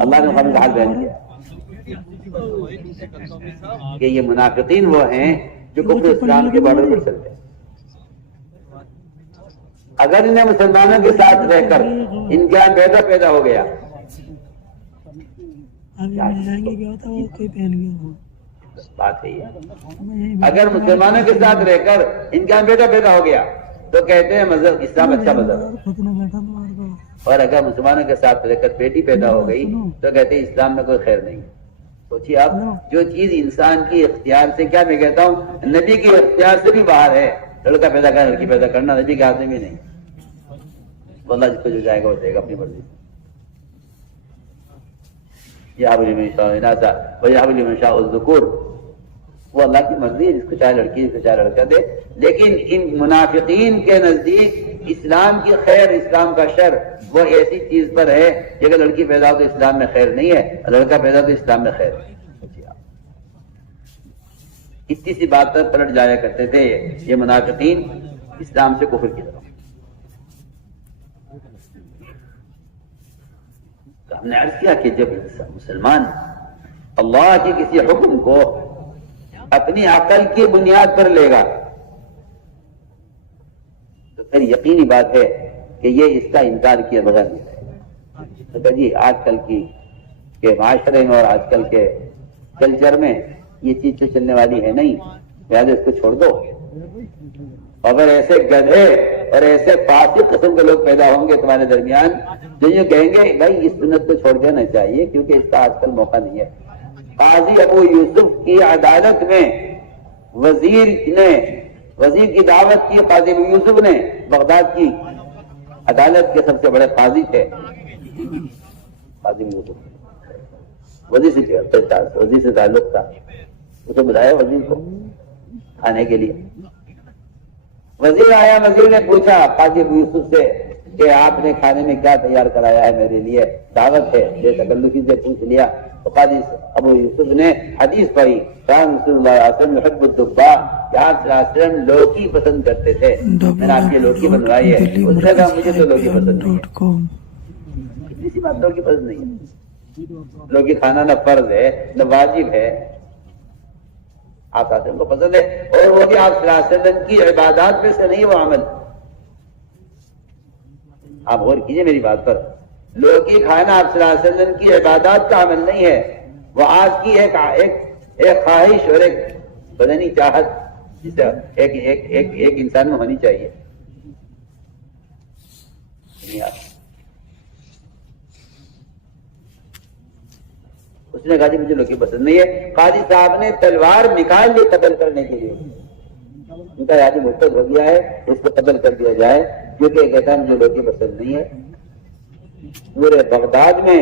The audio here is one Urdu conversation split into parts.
اللہ نے خالی حال بیان کیا کہ یہ منافقین وہ ہیں جو کفر اسلام کے بارڈر پر چلتے ہیں. اگر انہیں مسلمانوں کے ساتھ رہ کر ان کے یہاں بیٹا پیدا ہو گیا، بات ہے یہ، اگر مسلمانوں کے ساتھ رہ کر ان کے یہاں بیٹا پیدا ہو گیا تو کہتے ہیں مذہب اسلام اچھا مذہب ہے، اور اگر مسلمانوں کے ساتھ رہ کر بیٹی پیدا ہو گئی تو کہتے ہیں اسلام میں کوئی خیر نہیں. سوچیے آپ، جو چیز انسان کی اختیار سے، کیا میں کہتا ہوں نبی کی اختیار سے بھی باہر ہے، لڑکا پیدا کرنا لڑکی پیدا کرنا نبی کے ہاتھ میں بھی نہیں. اللہ جس کو جو جائے گا وہ دے گا اپنی مرضی سے. یہب لمن یشاء اناثا ویہب لمن یشاء الذکور، وہ اللہ کی مرضی ہے، جس کو چاہے لڑکی جس کو چاہے لڑکا دے. لیکن ان منافقین کے نزدیک اسلام کی خیر، اسلام کا شر وہ ایسی چیز پر ہے کہ اگر لڑکی پیدا ہو تو اسلام میں خیر نہیں ہے، لڑکا پیدا ہو تو اسلام میں خیر ہے. اتنی سی بات پر پلٹ جایا کرتے تھے یہ منافقین اسلام سے کفر کی طرف. ہم نے عرض کیا کہ جب مسلمان اللہ کے کسی حکم کو اپنی عقل کی بنیاد پر لے گا تو پھر یقینی بات ہے کہ یہ اس کا انکار کیے بغیر نہیں رہے. تو جی آج کل کے معاشرے میں اور آج کل کے کلچر میں یہ چیز تو چلنے والی ہے نہیں، لہٰذا اس کو چھوڑ دو. اگر ایسے گدھے اور ایسے فاسق قسم کے لوگ پیدا ہوں گے تمہارے درمیان جو یہ کہیں گے بھائی اس سنت کو چھوڑ دینا چاہیے کیونکہ اس کا آج کل موقع نہیں ہے. قاضی ابو یوسف کی عدالت میں وزیر کی دعوت کی، قاضی ابو یوسف نے بغداد کی عدالت کے سب سے بڑے قاضی تھے. قاضی ابو یوسف وزیر سے تعلق تھا، اسے بلایا وزیر کو کھانے کے لیے. وزیر آیا، وزیر نے پوچھا قاضی ابو یوسف سے کہ آپ نے کھانے میں کیا تیار کرایا ہے میرے لیے، دعوت ہے. بے تکلفی سے پوچھ لیا تو قاضی ابو یوسف نے حدیث پڑھی، کان رسول اللہ صلی اللہ علیہ وسلم یحب الدباء، کہ آپ صلی اللہ علیہ وسلم لوکی پسند کرتے تھے، میں نے آپ کی لوکی بنوائی ہے. اس نے کہا مجھے تو لوکی پسند نہیں ہے. کسی سی بات لوکی پسند نہیں ہے، لوکی کھانا نہ فرض ہے نہ واجب ہے، آپ آتے ہیں کو پسند ہے، اور وہ بھی آپ صلی اللہ علیہ وسلم کی عبادات میں سے نہیں وہ عمل. آپ غور کیجئے میری بات پر، لوکی کھانا آپ صلی اللہ علیہ وسلم کی عبادات کا عمل نہیں ہے، وہ آپ کی ایک خواہش اور ایک بدنی چاہت جسے ایک انسان میں ہونی چاہیے. اس نے کہا جی مجھے لوکی پسند نہیں ہے. قاضی صاحب نے تلوار نکال لی قتل کرنے کے لیے. ان کا یادی مرتد ہو گیا ہے، اس کو قتل کر دیا جائے کیونکہ کہتا ہے مجھے لوکی پسند نہیں ہے. پورے بغداد میں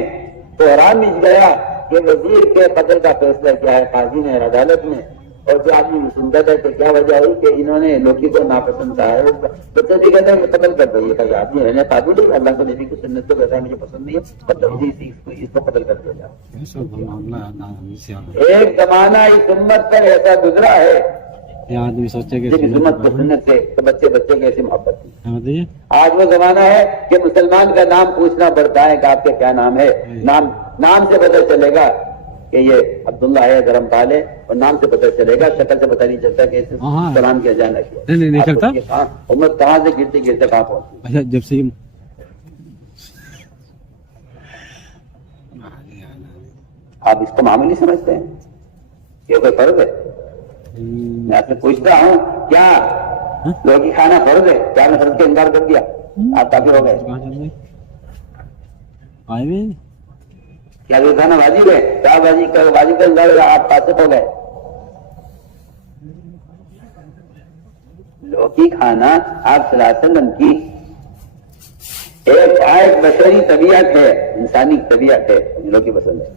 کوہرام مچ گیا کہ وزیر کے قتل کا فیصلہ کیا ہے قاضی نے عدالت میں. اور جو آدمی سنتا تھا کہ کیا وجہ ہوئی کہ انہوں نے لوکی کو ناپسند کہا ہے، بچہ بھی کہتا ہے قتل کر دو. یہ کہا آدمی رہنے قابل ہے، اللہ کو نبی کی سنت کو کہتا ہے مجھے پسند نہیں ہے، مطلب اس کو قتل کر دیا جائے. ایک زمانہ اس امت پر ایسا گزرا ہے آدمی سوچے کہ امت کو سنت سے تو بچے کی ایسی محبت تھی. آج وہ زمانہ ہے کہ مسلمان کا نام پوچھنا پڑتا ہے کہ آپ کا کیا نام ہے. نام سے پتہ چلے گا کہ یہ عبداللہ ہے دھرم پال ہے، اور نام سے پتہ چلے گا، شکل سے پتہ نہیں چلتا کہ سلام کیا جانا کیا. نہیں چلتا امت کہاں سے گرتے کہاں پہنچتی. اچھا جب سے آپ اس کو معمولی سمجھتے ہیں، یہ کوئی فرض ہے؟ میں آپ سے پوچھتا ہوں کیا لوکی کھانا فرض ہے؟ کیا نے فرض کا انکار کر دیا؟ آپ کافی ہو گئے. کیا لوکی کھانا واجب ہے؟ کیا واجب کا انکار ہے؟ آپ فاسق ہو گئے. لوکی کھانا آپ صلی اللہ علیہ وسلم کی ایک بشری طبیعت ہے، انسانی طبیعت ہے، لوکی پسند ہے.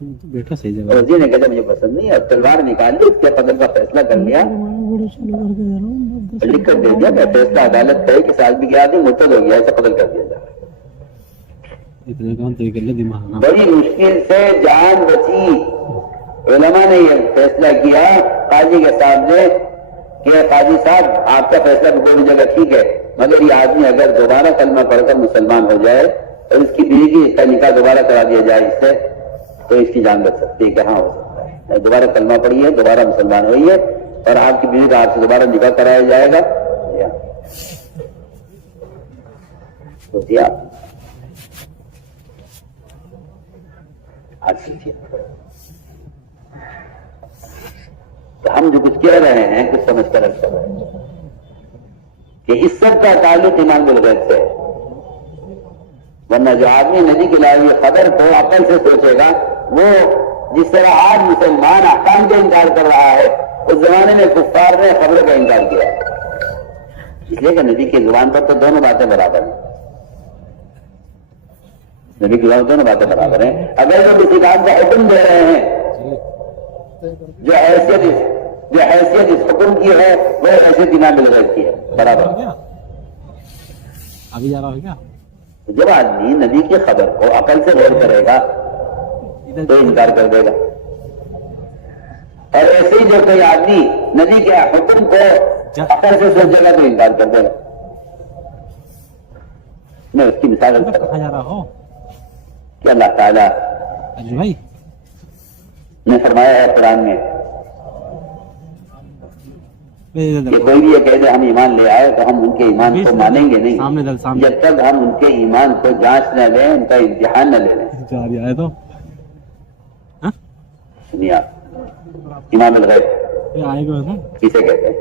بیٹا صحیح جگہ وزیر نے کہا مجھے پسند نہیں ہے، تلوار نکال لی، اس کے قتل کا فیصلہ کر لیا، لکھ کر دے دیا کہ فیصلہ عدالت ہے کہ سال بھی گیا آدمی مرتد ہو گیا، اسے قتل کر دیا جائے. بڑی مشکل سے جان بچی. علماء نے یہ فیصلہ کیا قاضی کے سامنے کہ قاضی صاحب آپ کا فیصلہ کوئی جگہ ٹھیک ہے، مگر یہ آدمی اگر دوبارہ کلمہ پڑھ کر مسلمان ہو جائے اور اس کی بیوی کی اس کا نکاح دوبارہ کرا دیا جائے اس سے تو اس کی جان بچ سکتی ہے کہ ہاں ہو سکتا ہے. دوبارہ کلمہ پڑھی ہے, دوبارہ مسلمان ہوئی ہے اور آپ کی بیوی کا آپ سے دوبارہ نکاح کرایا جائے گا. سوچیے آپ سوچیے تو ہم جو کچھ کہہ رہے ہیں کچھ سمجھ کر رکھ رہے ہیں کہ اس سب کا تعلق ایمان بالغیب سے ہے. ورنہ جو آدمی نبی کے لائے ہوئے خبر کو عقل سے سوچے گا, وہ جس طرح آج مسلمان احکام کا انکار کر رہا ہے اس زمانے میں کفار نے خبروں کا انکار کیا, اس لیے کہ نبی کی زبان پر تو دونوں باتیں برابر ہیں. نبی کی زبان دونوں باتیں برابر ہیں. اگر وہ کسی کام کا حکم دے رہے ہیں جو حیثیت اس حکم کی ہے وہ حیثیت ایمان بالغیب کی ہے, برابر. ابھی جا رہا ہے کیا؟ جب آدمی نبی کی خبر کو عقل سے غور کرے گا تو انکار کر دے گا, اور ایسے ہی جو کوئی آدمی نبی کے حکم کو عقل سے سوچے گا تو انکار کر دے گا. میں اس کی مثال کہاں جا رہا ہو کہ اللہ تعالیٰ بھائی نے فرمایا ہے قرآن میں کہ کوئی بھی یہ کہہ دے ہم ایمان لے آئے تو ہم ان کے ایمان کو مانیں گے نہیں جب تک ہم ان کے ایمان کو جانچ نہ لیں, ان کا امتحان نہ لے لیں. تو سنیے آپ, ایمان بالغیب کسے کہتے ہیں؟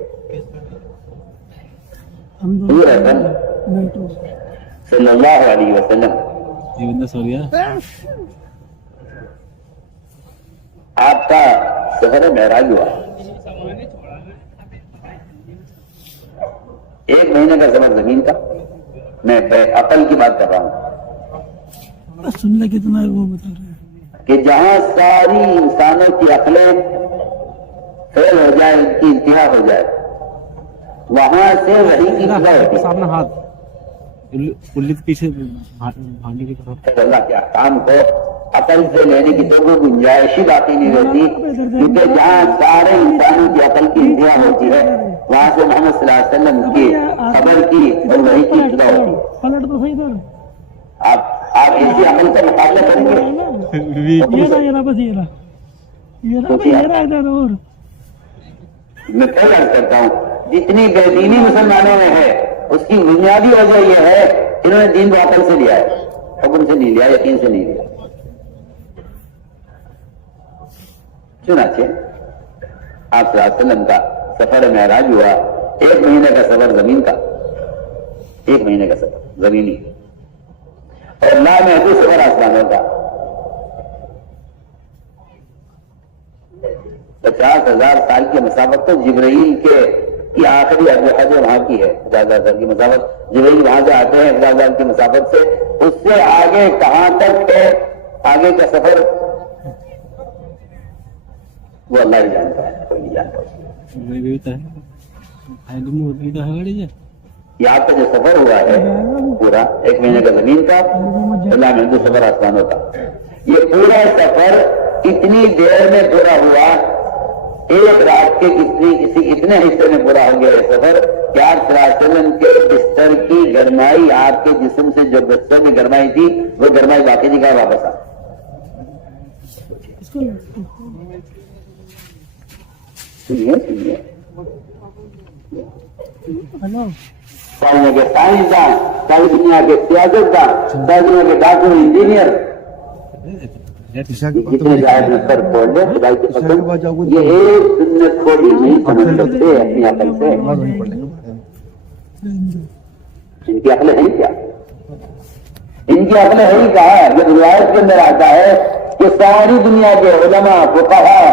حضور اکرم صلی اللہ علیہ وسلم آپ کا سفر معراج ہوا, 1 مہینے کا سفر زمین کا. میں عقل کی بات کر رہا ہوں سننے کتنا ہے وہ بتا رہے ہیں کہ جہاں ساری انسانوں کی عقلیں فیل ہو جائے, ان کی انتہا ہو جائے, وہاں سے وہی کی انتہا ہوتی ہے. سامنے ہاتھ پیچھے بھاگنے کی طرف اللہ کے احکام کو عقل سے لینے کی تو کوئی گنجائش ہی باقی نہیں رہتی, کیونکہ جہاں سارے انسانوں کی عقل کی انتہا ہوتی ہے وہاں سے محمد صلی اللہ علیہ وسلم کی خبر کی اور وہی کی ابتدا ہوتی ہے. پلٹ تو صحیح تھا. آپ ایسی عمل کا مقابلہ کریں گے؟ میں پھر عرض کرتا ہوں, جتنی بے دینی مسلمانوں میں ہے اس کی بنیادی وجہ یہ ہے انہوں نے دین کو عقل سے لیا ہے, حکم سے نہیں لیا, یقین سے نہیں لیا. چنانچہ آپ صلی اللہ علیہ وسلم کا سفر معراج ہوا, 1 مہینے کا سفر زمین کا, 1 مہینے کا سفر زمینی, اور لامحدود سفر آسمانوں کا. 50,000 سال کی مسافت تو جبرائیل کی آخری حد وہاں کی ہے. 50,000 سال کی مسافت جبرائیل وہاں سے آتے ہیں 50,000 کی مسافت سے, اس سے آگے کہاں تک ہے آگے کا سفر وہ اللہ ہی جانتا ہے, کوئی نہیں جانتا. یہ آپ کا جو سفر ہوا ہے پورا 1 مہینے کا زمین کا, اللہ میں سفر آسمانوں کا, یہ پورا سفر اتنی دیر میں پورا ہوا, ایک رات کے اتنے حصے میں پورا ہو گیا یہ سفر کہ آپ صلی اللہ علیہ وسلم کے بستر کی گرمائی, آپ کے جسم سے جو بستر میں گرمائی تھی وہ گرمائی باقی جگہ واپس آ. سنیے ساری دنیا کے سائنسدان, ساری دنیا کے سیاستدان, ساری دنیا کے ڈاکٹر, انجینئر, جتنے جائے نظر کھول لے خدائی کی قسم, یہ ایک سنت کو بھی نہیں سمجھ سکتے اپنی عقل سے. ان کی عقلیں ہیں کیا؟ ان کی عقلیں ہیں کہا. جب روایت کے اندر آتا ہے کہ ساری دنیا کے علماء, فقہاء,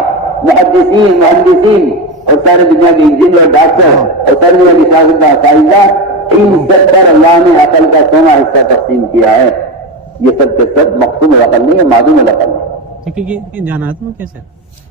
محدثین, مہندسین اور ساری دنیا کے انجینئر, ڈاکٹر اور ساری دنیا کی سیاستدان, سائنسدان, ان سب پر اللہ نے عقل کا 16 حصہ تقسیم کیا ہے. یہ سب کے سب مقصود عقل نہیں ہے, معدوم عقل ہے. جانا کیسے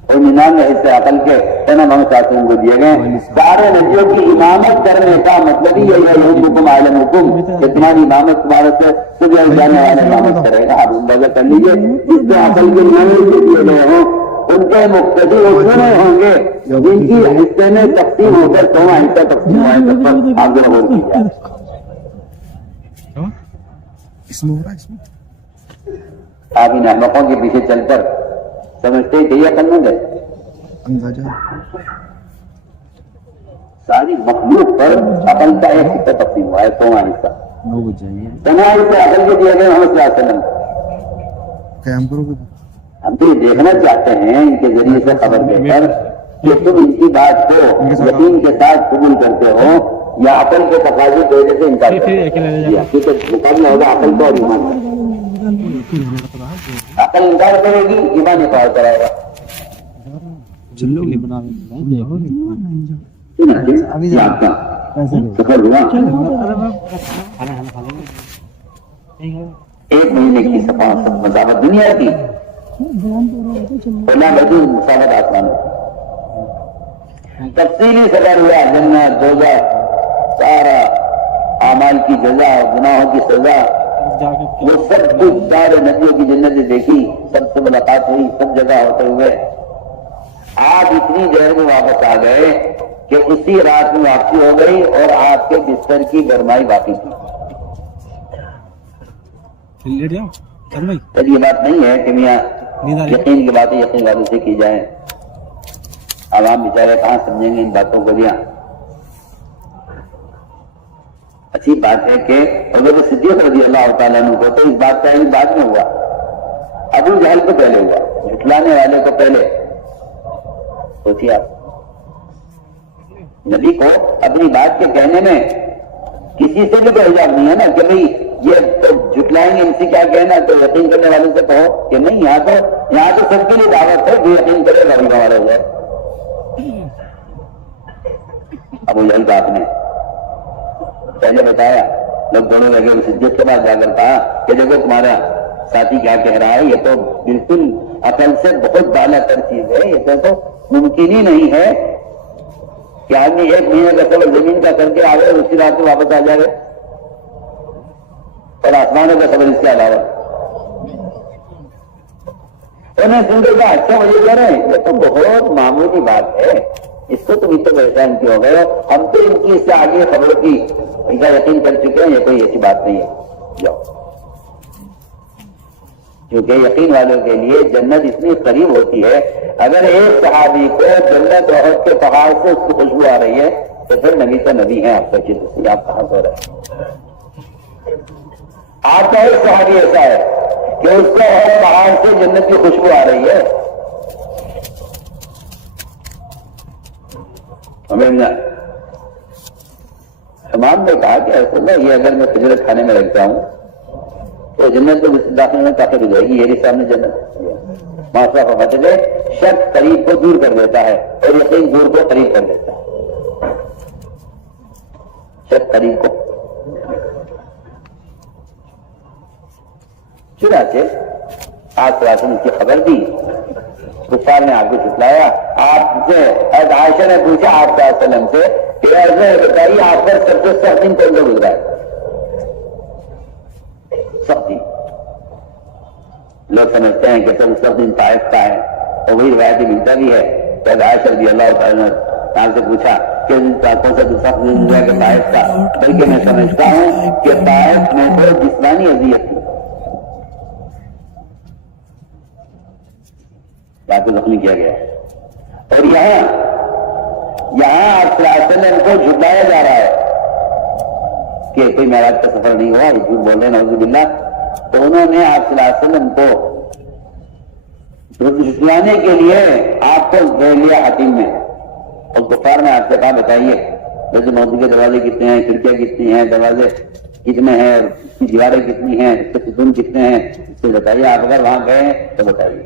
اور 99 حصے عقل کے محمد قاسم کو دیے گئے. سارے نبیوں کی امامت کرنے کا مطلب ہی یہی ہے, حکم عالم حکم, کہ تمہاری امامت تمہارے سے صبح جانے والا امامت کرے گا. آپ اندازہ کر لیجیے جس کے عقل کے نئے دیے گئے ہوں ان کے مقتدی اتنے ہوں گے جن کی حصے میں تقسیم ہو کر 16 حصہ تقسیم ہوا ہے. آپ ذرا بول دیجیے. اس میں ہو رہا ہے اس میں آپ ان احمقوں کے پیچھے چل کر سمجھتے ہیں کہ یہ عقل مند ہے. ساری مخلوق پر عقل کا ایک حصہ تقسیم ہوا ہے، 100واں حصہ. 100واں حصہ عقل کے دیے گئے محمد صلی اللہ علیہ وسلم. قیام کرو گے. ہم تو یہ دیکھنا چاہتے ہیں ان کے ذریعے سے خبر دے کر کہ تم ان کی بات کو یقین کے ساتھ قبول کرتے ہو یا عقل کے تقاضے کی وجہ سے انکار کرتے ہو. کیونکہ مقابلہ ہوگا عقل کا اور ایمان کا. عقل انکار کرے گی، ایمان انکار کرائے گا. ابھی آپ کا سفر ہوا 1 مہینے کی مسافت دنیا کی، مسافت آسمان. تفصیلی سفر ہوا، جنت دوزخ سارا اعمال کی جزا، گناہوں کی سزا، وہ سب کچھ سارے ندیوں کی جنتیں دیکھی، سب سے ملاقات ہوئی، سب جگہ ہوتے ہوئے آپ اتنی دیر میں واپس آ گئے کہ اسی رات میں واپسی ہو گئی اور آپ کے بستر کی گرمائی باقی تھی. یہ بات نہیں ہے کہ میاں یقین کی باتیں یقین والوں سے کی جائیں. عوام بیچارے کہاں سمجھیں گے ان باتوں کو. دیا اچھی بات ہے کہ حضرت صدیق رضی اللہ تعالیٰ عنہ کو تو اس بات کا علم بعد میں ہوا، ابو جہل کو پہلے ہوا، جھٹلانے والے کو پہلے. سوچیے آپ، نبی کو اپنی بات کے کہنے میں کسی سے بھی تو حجاب نہیں ہے نا کہ بھئی یہ تو جھٹلائیں گے، ان سے کیا کہنا، تو یقین کرنے والوں سے کہو کہ نہیں. یہاں تو سب کے لیے دعوت ہے، جو یقین کرے گا وہی ہمارا ہو جائے. ابو جہل کو آپ نے پہلے بتایا، لوگ دونوں لگے، صدیق کے بعد جا کر کہا کہ دیکھو تمہارا ساتھی کیا کہہ رہا ہے، یہ تو بالکل عقل سے بہت بالا تر چیز ہے. یہ تو ممکن ہی نہیں ہے کہ آدمی 1 مہینے کا سفر زمین کا کر کے آ گئے، اسی رات میں واپس آ جائے اور آسمانوں کا سفر اس کے علاوہ. انہیں سن کے کہا اچھا مجھے کہہ رہے ہیں یہ تو بہت معمولی بات ہے، اس کو تم اس سے پریشان کیوں ہو گئے؟ ہم تو ان کی اس سے آگے خبروں کی یقین کر چکے ہیں، یہ کوئی ایسی بات نہیں ہے. جاؤ. کیونکہ یقین والوں کے لیے جنت اتنی قریب ہوتی ہے، اگر ایک صحابی کو جنت احد کے پہاڑ سے اس کی خوشبو آ رہی ہے تو پھر نبی تو نبی ہیں. آپ کا چیز آپ کہاں سے رہے ہیں؟ آپ کا ایک صحابی ایسا ہے کہ اس کو احد پہاڑ سے جنت کی خوشبو آ رہی ہے. امام نے کہا کہ ایسا یہ اگر میں خجرت کھانے میں لگتا ہوں تو جنت کو داخل میں تاخیر ہو جائے گی. یہ سامنے جنت ماسا کا مطلب ہے شک قریب کو دور کر دیتا ہے اور یقین دور کو قریب کر دیتا ہے. شک قریب کو چنانچہ آپ نے اس کی خبر دی، کفار نے آپ کو جھٹلایا. آپ سے عائشہ نے پوچھا آپ صلی اللہ علیہ وسلم سے کہ ایسے بتائیے آپ پر سب سے سخت دن کون سا گزرا ہے؟ سخت دن لوگ سمجھتے ہیں کہ سب سخت دن طائف کا ہے اور وہی روایت ملتا بھی ہے. تو عائشہ رضی اللہ تعالیٰ نے سے پوچھا کہ کون سا سخت دن گزرا کہ طائف کا؟ بلکہ میں سمجھتا ہوں کہ طائف میں تو جسمانی اذیت تھی، کو زخمی کیا گیا. اور یہاں آپ صلی اللہ علیہ وسلم کو جھٹلایا جا رہا ہے کہ کوئی معراج کا سفر نہیں ہوا، جھوٹ بول رہے ہیں نعوذ باللہ. تو انہوں نے آپ صلی اللہ علیہ وسلم کو جھٹلانے کے لیے آپ کو گھیر لیا حتیم میں. اور کفار نے آپ سے کہا بتائیے ویسے موتی کے دروازے کتنے ہیں، کھڑکیاں کتنی ہیں، دروازے کتنے ہیں، دیواریں کتنی ہیں، اس کے ستون کتنے ہیں، اس سے بتائیے. آپ اگر وہاں گئے تو بتائیے.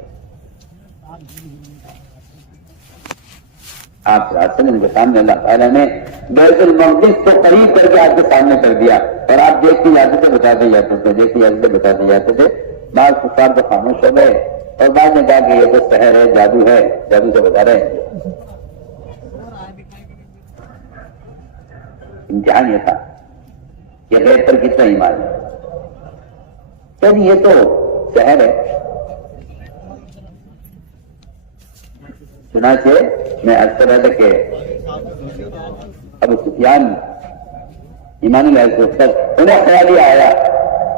آپ ان کے سامنے اللہ تعالیٰ نے بیت المقدس کو قریب کر کے آپ کے سامنے کر دیا اور آپ دیکھتے جاتے تھے، بتاتے جاتے تھے، دیکھتے جاتے تھے، بتاتے جاتے تھے. بعض کفار تو خاموش ہو گئے اور بعد نے کہا کہ یہ تو سحر ہے، جادو ہے، جادو سے بتا رہے ہیں. امتحان یہ تھا کہ غیب پر کتنا ایمان ہے. سر یہ تو سحر ہے. چنانچہ میں عرض کر رہا تھا کہ ابو سفیان ایمانی لحاظ سے انہیں خیال یہ آیا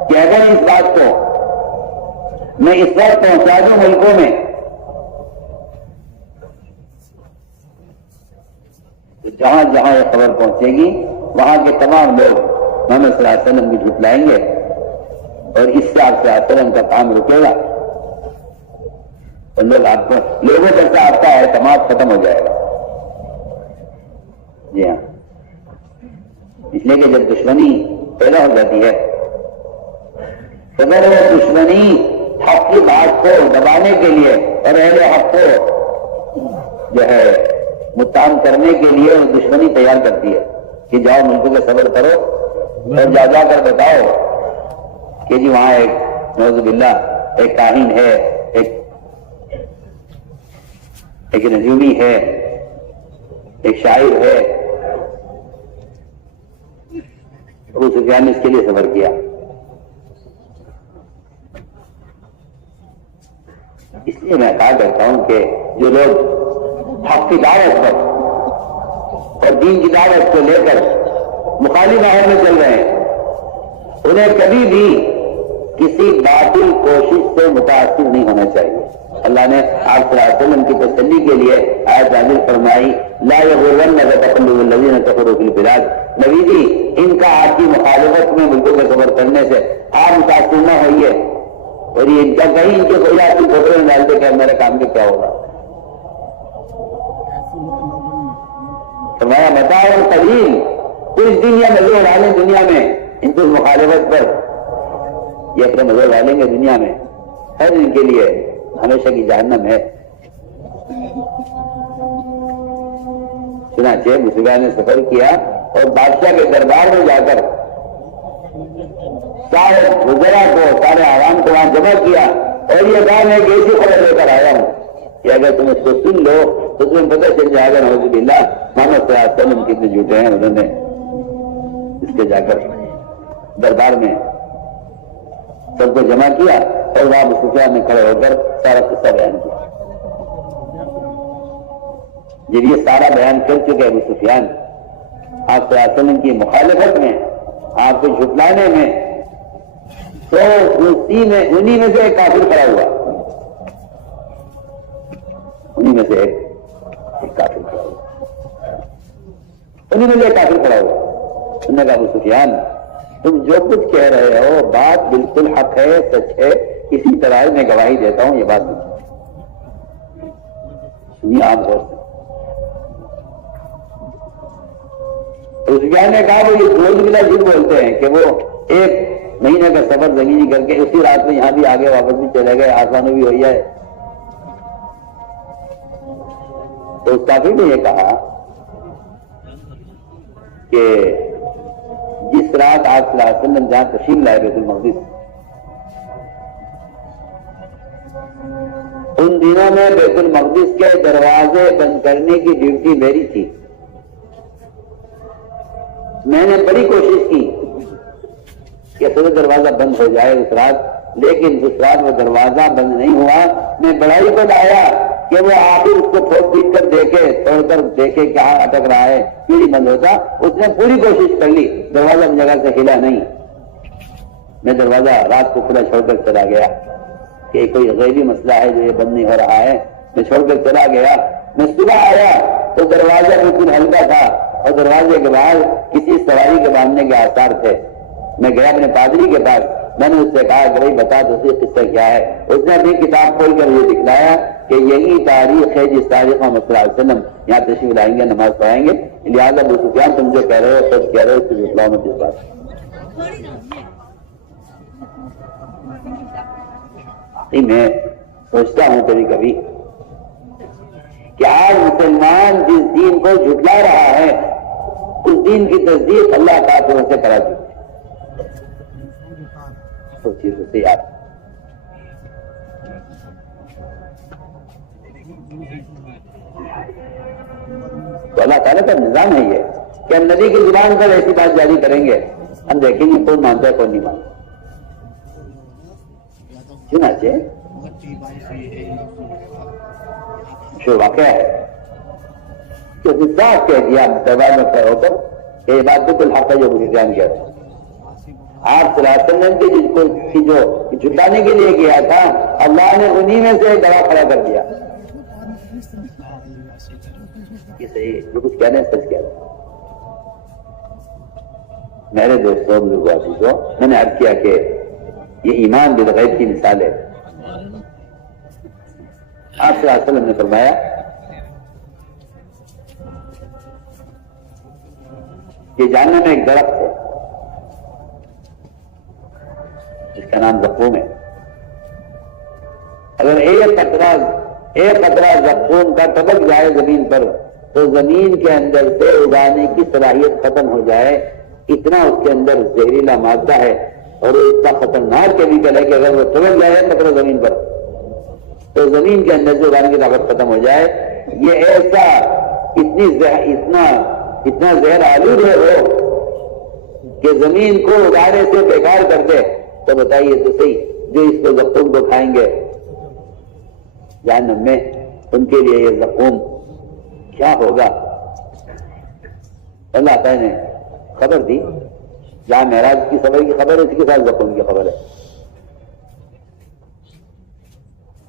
کہ اگر اس بات کو میں اس وقت پہنچا دوں ملکوں میں تو جہاں جہاں یہ خبر پہنچے گی وہاں کے تمام لوگ محمد صلی اللہ علیہ وسلم کی جھٹلائیں گے اور اس سے آپ صلی اللہ علیہ وسلم کا کام رکے گا اور لوگ آپ کو لوگوں جیسا آپ کا اعتماد ختم ہو جائے گا. جی ہاں، اس لیے کہ جب دشمنی پیدا ہو جاتی ہے تو اگر وہ دشمنی حق کی بات کو دبانے کے لیے اور اہل حق کو جو ہے متام کرنے کے لیے وہ دشمنی تیار کرتی ہے کہ جاؤ ملکوں کے صبر کرو اور جا جا کر بتاؤ کہ جی وہاں ایک نعوذ باللہ ایک کاہن ہے، ایک نجومی ہے، ایک شاعر ہے. ابو سفیان نے اس کے لیے صبر کیا. اس لیے میں کہا کرتا ہوں کہ جو لوگ حق کی دعوت پر اور دین کی دعوت کو لے کر مخالف راہ میں چل رہے ہیں انہیں کبھی بھی کسی باطل کوشش سے متاثر نہیں ہونا چاہیے. اللہ نے آپ صلی اللہ علیہ وسلم کی تسلی کے لیے آیت نازل فرمائی لا یغرنک تقلب الذین کفروا فی البلاد. نبی جی ان کا آپ کی مخالفت میں ملکوں کے صبر کرنے سے آپ متاثر نہ ہوئیے اور یہ ان کا کہیں ان کے کوئی آپ کی فوٹو میں ڈالتے کہ میرے کام کے کیا ہوگا. فرمایا بتاؤ قلیل کچھ دن یا مزے ڈالیں دنیا میں ان کی مخالفت پر، یہ اپنے مزے ڈالیں گے دنیا میں، ہر ان کے لیے ہمیشہ کی جہنم ہے. چنانچہ ابو سفیان نے سفر کیا اور بادشاہ کے دربار میں جا کر سارے وزراء کو سارے عوام کو وہاں جمع کیا اور یہ کہا میں ایک ایسی خبر لے کر آیا ہوں کہ اگر تم اس کو سن لو تو تمہیں پتہ چل جائے گا نعوذ باللہ محمد صلی اللہ علیہ وسلم کتنے جھوٹے ہیں. انہوں نے اس کے جا کر دربار میں سب کو جمع کیا اور وہاں ابو سفیان نے کھڑے ہو کر سارا قصہ بیان کیا. جب یہ سارا بیان کر چکے ابو سفیان آپ صلی اللہ علیہ وسلم کی مخالفت میں، آپ کو جھٹلانے میں، تو انہی میں سے ایک کافر کھڑا ہوا. انہی میں سے ایک کافر کھڑا ہوا. انہی میں سے ایک کافر کھڑا ہوا. انہوں نے کہا ابو سفیان تم جو کچھ کہہ رہے ہو بات بالکل حق ہے، سچ ہے، اسی طرح میں گواہی دیتا ہوں یہ بات سنیے آپ غور سے. سفیان نے کہا وہ یہ روز ملا جھوٹ بولتے ہیں کہ وہ ایک مہینے کا سفر زمینی کر کے اسی رات میں یہاں بھی آگے واپس بھی چلے گئے، آسانی بھی ہوئی ہے. تو اس کافر نے یہ کہا کہ جس رات آپ صلی اللہ علیہ وسلم جہاں تشریف لائے بیت المقدس، ان دنوں میں بیت المقدس کے دروازے بند کرنے کی ڈیوٹی میری تھی. میں نے بڑی کوشش کی کہ سارا دروازہ بند ہو جائے اس رات، لیکن اس رات وہ دروازہ بند نہیں ہوا. میں بڑائی کو لایا کہ وہ آخر اس کو ٹھوک پیٹ کر دیکھے، توڑ کر دیکھے کیا اٹک رہا ہے، کیوں نہیں بند ہوتا. اس نے پوری کوشش کر لی، دروازہ اپنی جگہ سے ہلا نہیں. میں دروازہ رات کو کھلا چھوڑ کر چلا گیا کہ کوئی غیبی مسئلہ ہے جو یہ بند نہیں ہو رہا ہے. میں چھوڑ کر چلا گیا. میں صبح آیا تو دروازہ بالکل ہلکا تھا اور دروازے کے باہر کسی سواری کے باندھنے کے آثار تھے. میں گیا اپنے پادری کے پاس، میں نے اس سے کہا کہ بھائی بتا دو قصہ کیا ہے. اس نے اپنی کتاب کھول کر یہ دکھلایا کہ یہی تاریخ ہے جس تاریخ میں صلی اللہ علیہ وسلم یہاں تشریف لائیں گے، نماز پڑھائیں گے. لہٰذا ابو سفیان تم جو کہہ رہے ہو سچ کہہ رہے ہو، اس سے جھٹلاؤ مت اس بات. میں سوچتا ہوں کبھی کبھی کہ آج مسلمان جس دین کو جھٹلا رہا ہے اس دین کی تصدیق اللہ تعالیٰ سے کرا چکے. سوچیے سوچیے آپ. تو اللہ تعالیٰ کا نظام ہے یہ کہ ہم نبی کی زبان پر ایسی بات جاری کریں گے، ہم دیکھیں گے کون مانتا ہے کون نہیں مانتا. چنانچہ جو واقعہ ہے کہ صاف کہہ دیا دربار میں کھڑے ہو کر کہ یہ بات بالکل حق ہے جو مجھے جان کیا. آپ صلی اللہ علیہ وسلم کے جن کو جو جھٹانے کے لیے گیا تھا اللہ نے انہی میں سے گواہ کھڑا کر دیا. یہ صحیح جو کچھ کہہ رہے ہیں سچ کہہ رہے ہیں. میرے دوستوں بزرگوں عزیزوں، میں نے عرض کیا کہ یہ ایمان بالغیب کی مثال ہے. آپ صلی اللہ علیہ وسلم نے فرمایا کہ جہنم میں ایک درخت ہے جس کا نام زقوم ہے. اگر ایک قطرہ زقوم کا ٹپک جائے زمین پر تو زمین کے اندر سے اگانے کی صلاحیت ختم ہو جائے. اتنا اس کے اندر زہریلا مادہ ہے اور اتنا خطرناک کیمیکل ہے کہ اگر وہ ٹپک جائے قطرہ زمین پر تو زمین کے اندر سے اگانے کی طاقت ختم ہو جائے. یہ ایسا اتنا زہر آلود ہے وہ کہ زمین کو اگانے سے بیکار کر دے. تو بتائیے تو صحیح جو اس کو زقوم کو کھائیں گے جہنم میں ان کے لیے یہ زقوم کیا ہوگا. اللہ تعالیٰ نے خبر دی. جہاں معراج کی سفر کی خبر ہے اس کے ساتھ زقوم کی خبر ہے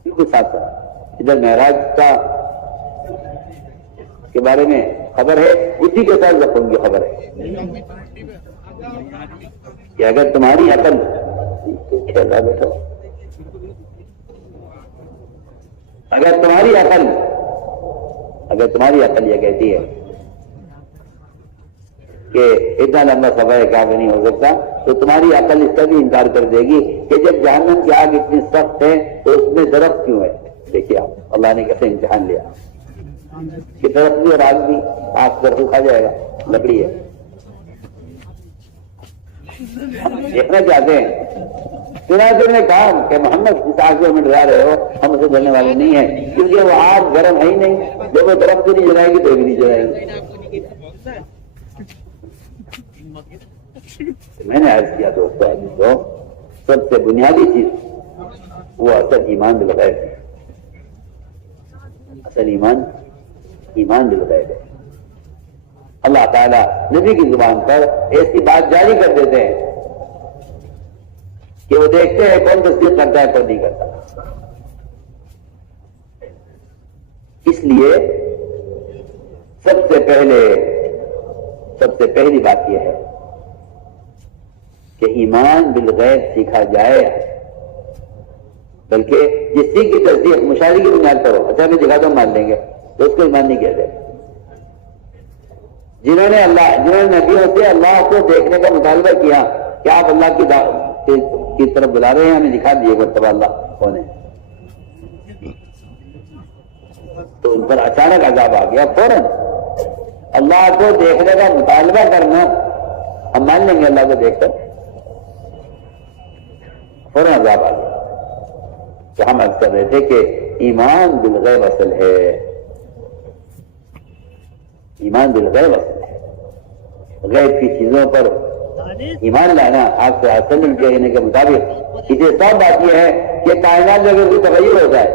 بالکل ساتھ ساتھ. ادھر معراج کا کے بارے میں خبر ہے اسی کے ساتھ زقوم کی خبر ہے کہ اگر تمہاری عقل بیٹھو اگر تمہاری عقل یہ کہتی ہے کہ اتنا لمبا سفر کام نہیں ہو سکتا تو تمہاری عقل اس کا بھی انکار کر دے گی کہ جب جہنم کی آگ اتنی سخت ہے تو اس میں درخت کیوں ہے. دیکھیے آپ اللہ نے کیسے امتحان لیا کہ درخت بھی اور آگ بھی. آگ درخت کھا جائے گا لکڑی ہے. دیکھنا چاہتے ہیں چنانچہ نے کہا کہ محمد اس آگ میں ڈرا رہے ہو ہم اسے جلنے والے نہیں ہیں کیونکہ وہ آگ گرم ہے ہی نہیں. جب وہ درخت کو نہیں جلائے گی تو بھی نہیں جلائے گی. میں نے عرض کیا دوستوں سب سے بنیادی چیز وہ اصل ایمان بالغیب ہے. اصل ایمان بالغیب ہے. اللہ تعالیٰ نبی کی زبان پر ایسی بات جاری کر دیتے ہیں کہ وہ دیکھتے ہیں کون تصدیق کرتا ہے کون نہیں کرتا. اس لیے سب سے پہلی بات یہ ہے کہ ایمان بالغیب سیکھا جائے. بلکہ جس چیز کی تصدیق مشاہدے کی بنیاد پر ہو اچھا میں دکھا دوں مان لیں گے تو اس کو ایمان نہیں کہتے. جنہوں نے نبیوں سے اللہ کو دیکھنے کا مطالبہ کیا کہ آپ اللہ کی طرف بلا رہے ہیں ہمیں دکھا دیے مرتبہ اللہ کون ہے تو ان پر اچانک عذاب آ گیا. فوراً اللہ کو دیکھنے کا مطالبہ کرنا ہم مان لیں گے اللہ کو دیکھ کر فوراً عذاب آ گیا. تو ہم عرض کر رہے تھے کہ ایمان بالغیب اصل ہے. ایمان بالغیب اصل ہے. غیب کی چیزوں پر ایمان لانا آپ سے حاصل کہنے کے مطابق اسے سب بات یہ ہے کہ کائنات میں اگر کوئی تغیر ہوتا ہے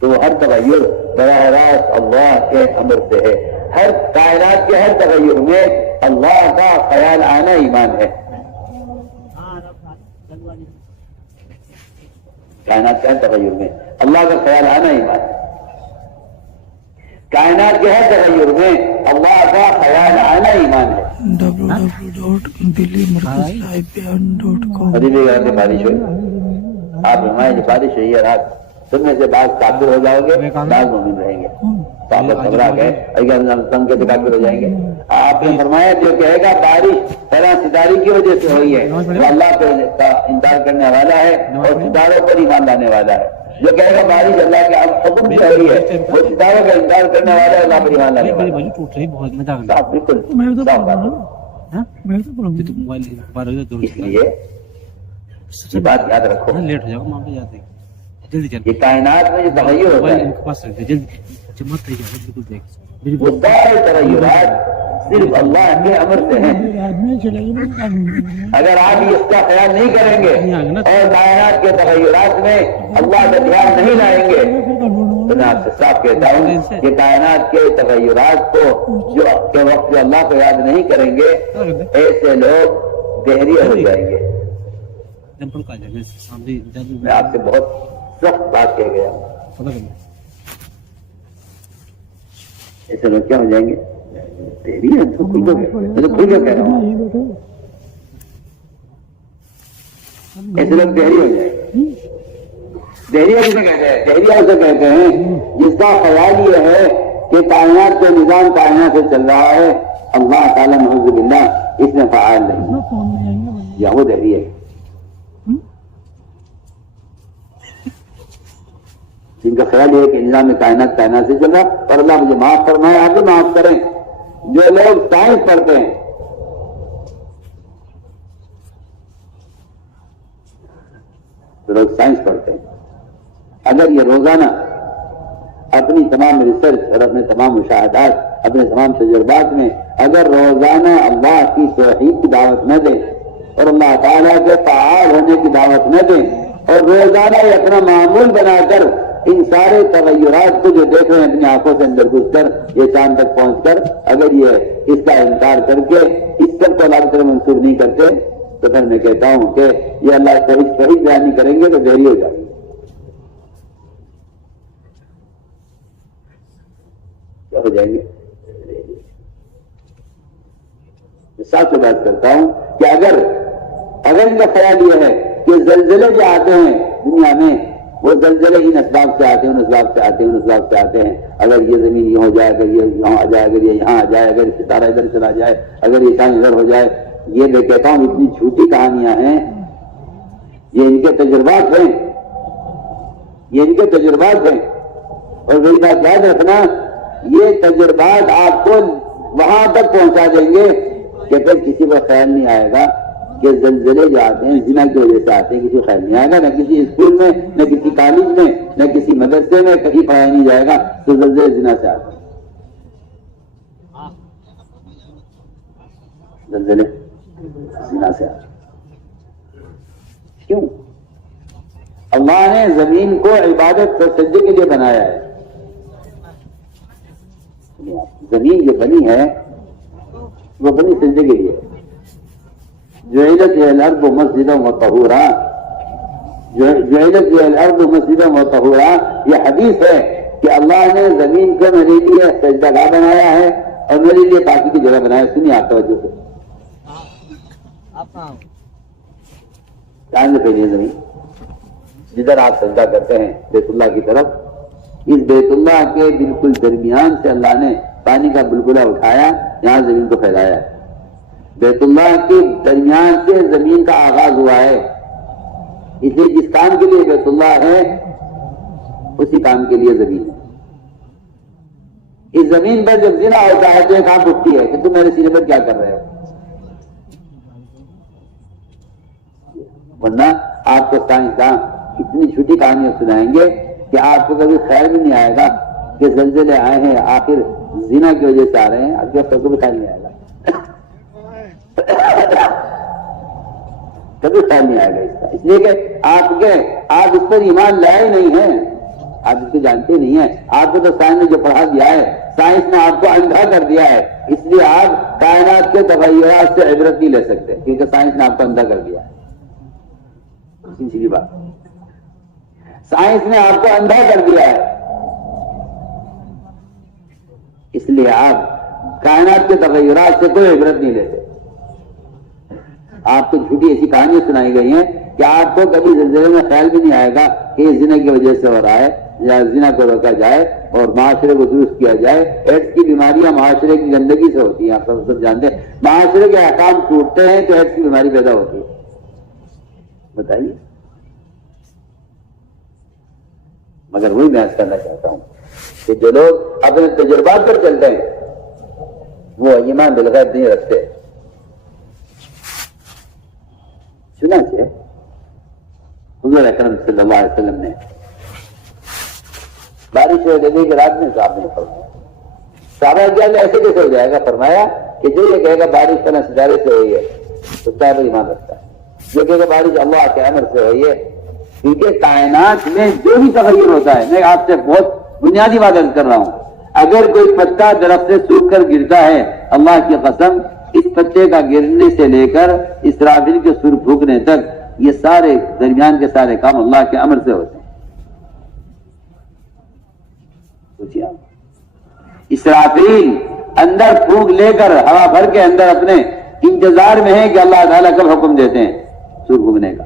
تو ہر تغیر براہ راست اللہ کے امر سے ہے. ہر کائنات کے ہر تغیر میں اللہ کا خیال آنا ایمان ہے. کائنات کے ہر تغیر میں اللہ کا خیال آنا ایمان ہے. کائنات کے ہر تغیر میں اللہ کا خیال آنا ایمان ہے. www.delhimarkazlivebeyan.com ابھی بھی گھر میں بارش ہوئی آپ ہمارے جو بارش ہوئی ہے رات تم میں سے بعض کافر ہو جاؤ گے بعض مومن رہیں گے. صحابہ گھبرا گئے تنگ کے کافر ہو جائیں گے. آپ نے فرمایا جو کہے گا بارش طرح ستارے کی وجہ سے ہوئی ہے وہ اللہ کا انکار کرنے والا ہے اور ستاروں پر ایمان لانے والا ہے. جو کہے گا بارش اللہ کے حکم سے ہوئی ہے وہ ستاروں کا انکار کرنے والا ہے اللہ پر ایمان لانے والا ہے. ٹوٹ رہی بہت مزہ آ صاف بالکل میں تو صاف بات پڑھا میں تو پڑھوں تو موبائل اس لیے یہ بات یاد رکھو لیٹ ہو جاؤ وہاں پہ جاتے جلدی چل یہ کائنات میں جو تغیر ہوتا موبائل ہے ان کے پاس رکھتے جلدی مت رہی جاؤ بالکل دیکھ وہ سارے تغیرات صرف اللہ کے امر سے ہیں. اگر آپ اس کا خیال نہیں کریں گے اور کائنات کے تغیرات میں اللہ کا دھیان نہیں لائیں گے تو میں آپ سے صاف کہتا ہوں کہ کائنات کے تغیرات کو جو کے وقت اللہ کو یاد نہیں کریں گے ایسے لوگ دہریہ ہو جائیں گے. ٹیمپل کا جگہ سامنے جادو میں آپ سے بہت سخت بات کہہ گیا ہوں. پتہ کرنا ایسے لوگ کیا ہو جائیں گے دہریہ. میں تو کھل کے کہہ رہا ہوں ایسے لوگ دہریہ ہو جائیں گے. دہریہ کسے کہتے ہیں؟ دہریہ اسے کہتے ہیں جس کا خیال یہ ہے کہ کائنات کا نظام کائنات سے چل رہا ہے اللہ تعالیٰ نعوذ باللہ اس میں فعال نہیں. یا وہ دہریہ ہے جن کا خیال یہ ہے کہ نظام کائنات کائنات سے چل رہا. اور اللہ مجھے معاف فرمائے آپ بھی معاف کریں جو لوگ سائنس پڑھتے ہیں. جو لوگ سائنس پڑھتے ہیں اگر یہ روزانہ اپنی تمام ریسرچ اور اپنے تمام مشاہدات اپنے تمام تجربات میں اگر روزانہ اللہ کی توحید کی دعوت نہ دیں اور اللہ تعالیٰ کے فعال ہونے کی دعوت نہ دیں اور روزانہ یہ اپنا معمول بنا کر ان سارے تغیرات کو جو دیکھ رہے ہیں اپنی آنکھوں سے اندر گھس کر یہ چاند تک پہنچ کر اگر یہ اس کا انکار کر کے اس سب کو اللہ کی طرف منسوخ نہیں کرتے تو پھر میں کہتا ہوں کہ یہ اللہ صحیح بیان نہیں کریں گے تو دہری ہو جائے گی. کیا ہو جائیں گے؟ ساتھ سے بات کرتا ہوں کہ اگر ان کا خیال یہ ہے کہ زلزلے جو آتے ہیں دنیا میں وہ زلزلے ان اسباب سے آتے ہیں ان اسباب سے آتے ہیں ان اسباب سے آتے ہیں. اگر یہ زمین یہ ہو جائے اگر یہ یہاں آ جائے اگر یہ یہاں آ جائے اگر ستارہ ادھر چلا جائے اگر یہ چاند ادھر ہو جائے یہ میں کہتا ہوں اتنی جھوٹی کہانیاں ہیں. یہ ان کے تجربات ہیں اور وہی بات یاد رکھنا یہ تجربات آپ کو وہاں تک پہنچا دیں گے کہ پھر کسی کو خیال نہیں آئے گا کہ زلزلے جو آتے ہیں زنا کی وجہ سے آتے ہیں. کسی کو خیال نہیں آئے گا نہ کسی اسکول میں نہ کسی کالج میں نہ کسی مدرسے میں کہیں پڑھایا نہیں جائے گا تو زلزلے زنا سے آتے ہیں. زلزلے زنا سے آتے کیوں؟ اللہ نے زمین کو عبادت اور سجدے کے لیے بنایا ہے. زمین جو بنی ہے وہ بنی سجدے کے لیے. جعلت الارض مسجدا وطہورا جعلت الارض مسجدا وطہورا یہ حدیث ہے کہ اللہ نے زمین کو میرے لیے سجدہ گاہ بنایا ہے اور میرے لیے پاکی کی جگہ بنایا. سنیے آپ توجہ سے چاند پہ زمین جدھر آپ سجدہ کرتے ہیں بیت اللہ کی طرف اس بیت اللہ کے بالکل درمیان سے اللہ نے پانی کا بلبلہ اٹھایا یہاں زمین کو پھیلایا. بیت اللہ کے درمیان سے زمین کا آغاز ہوا ہے. اس لیے جس کام کے لیے بیت اللہ ہے اسی کام کے لیے زمین ہے. اس زمین پر جب زنا ہوتا ہے تو ایک آنکھ اٹھتی ہے کہ تم میرے سینے پر کیا کر رہے ہو. ورنہ آپ کو سائنسداں اتنی چھوٹی کہانیاں سنائیں گے کہ آپ کو کبھی خیال بھی نہیں آئے گا کہ زلزلے آئے ہیں آخر زنا کی وجہ سے آ رہے ہیں. آپ کو کبھی خیال نہیں آئے گا کبھی خیال نہیں آئے گا اس کا. اس لیے کہ آپ اس پر ایمان لائے نہیں ہیں. آپ اس کو جانتے نہیں ہیں. آپ کو تو سائنس نے جو پڑھا دیا ہے سائنس نے آپ کو اندھا کر دیا ہے. اس لیے آپ کائنات کے تغیرات سے عبرت نہیں لے سکتے کیونکہ سائنس نے آپ کو اندھا کر دیا ہے. سیدھی بات سائنس نے آپ کو اندھا کر دیا ہے. اس لیے آپ کائنات کے تغیرات سے کوئی عبرت نہیں لیتے. آپ کو جھوٹی ایسی کہانیاں سنائی گئی ہیں کہ آپ کو کبھی زلزلے میں خیال بھی نہیں آئے گا کہ یہ زنا کی وجہ سے ہو رہا ہے یا زنا کو روکا جائے اور معاشرے کو درست کیا جائے. ایڈس کی بیماریاں معاشرے کی گندگی سے ہوتی ہیں. آپ سب جانتے ہیں معاشرے کے احکام ٹوٹتے ہیں تو ایڈس کی بیماری پیدا ہوتی ہے. بتائیے. مگر وہی میں کرنا چاہتا ہوں کہ جو لوگ اپنے تجربات پر چلتے ہیں وہ ایمان بالغیب نہیں رکھتے. چنانچہ حضور اکرم صلی اللہ علیہ وسلم نے بارش ہو گئی کہ رات میں صاحب نے فرمایا صحابہ کیا ایسے کیسے ہو جائے گا؟ فرمایا کہ جو یہ کہے گا بارش فلاں ستارے سے ہوئی ہے اس کا ایمان رکھتا ہے، جو کہے گا بارش اللہ کے امر سے ہوئی ہے، کیونکہ کائنات میں جو بھی تغیر ہوتا ہے، میں آپ سے بہت بنیادی بات عرض کر رہا ہوں، اگر کوئی پتا درخت سے سوکھ کر گرتا ہے، اللہ کی قسم اس پتے کا گرنے سے لے کر اسرافیل کے سر پھونکنے تک یہ سارے درمیان کے سارے کام اللہ کے امر سے ہوتے ہیں۔ سوچیے آپ، اسرافیل اندر پھونک لے کر ہوا بھر کے اندر اپنے انتظار میں ہے کہ اللہ تعالیٰ کب حکم دیتے ہیں سر پھونکنے کا،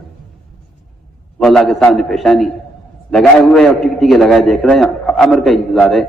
وہ اللہ کے سامنے پیشانی لگائے ہوئے اور ٹک ٹکے لگائے دیکھ رہے ہیں، امر کا انتظار ہے۔